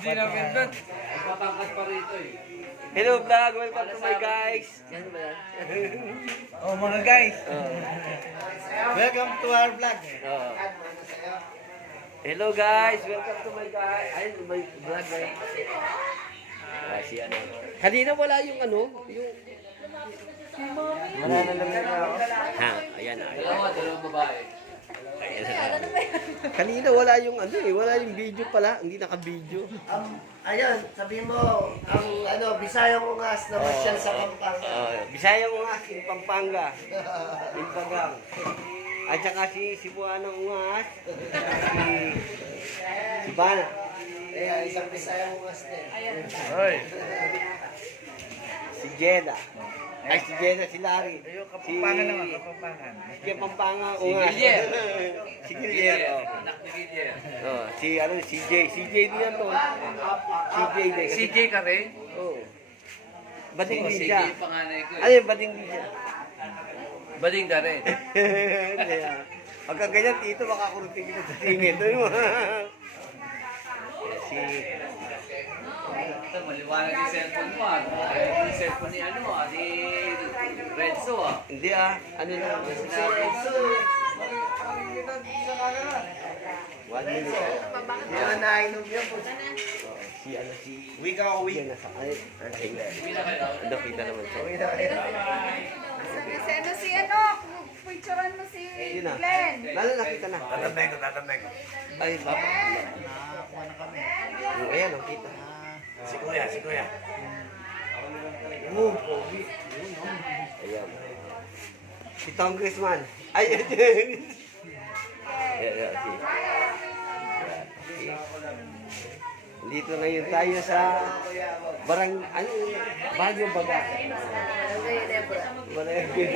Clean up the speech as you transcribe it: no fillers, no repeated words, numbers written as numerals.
Hindi na pindot. Papangkat pa rito eh. Hello vlog, welcome to my guys. Yan ba yan? Oh mga guys. Welcome to our vlog. Hello guys, welcome to my guys. Ay, may vlog guys. Si ano. Kanina wala yung ano, yung wala na naman ako. Ha, ayan. Dalawang babae. Kanina wala yung ano eh, wala yung video pala, hindi naka-video. Ayun, sabihin mo, ang Bisayang Ungas na masyal sa Pampanga. Bisayang Ungas, in Pampanga. In Bagang. At saka si Cebuanang Ungas, si Bana. Isang Bisayang Ungas din. Hoy. Si Jeda. Ay, si Jeda, si Larry. Kapampangan naman, kapampangan. Si Pampanga Si Ungas. Guillier. Si Guillier, oh. Anak ni Guillier. Si CJ din yan to. CJ din. CJ ka rin? Oo. Bading din CJ siya. yung panganay ko Ano eh. yung bading din siya? Bading ka rin. Hindi ah. Pagka ganyan, tito, makakurutin kita sa singit. Ano mo? Si... Ito, maliwanag yung cellphone mo ah. Yung cellphone ni ano ah, ni Renzo ah. Hindi ah. Ano lang? Sinabi. 1 minute. Hindi na nainom yun po. Si ano si... Wika o Yan nasa... Ay, Hindi na kayo. nakita naman siya. Si ano, picturean mo si Yun na. Glenn. Lalo nakita na. Tatamay ko, tatamay ko. Ay, baba. Ayan, nakita. Si Kuya, si Kuya. Ayan. Si Congressman. Ay, ayan, si. Dito ngayon tayo sa Bagyo Baga. Barangay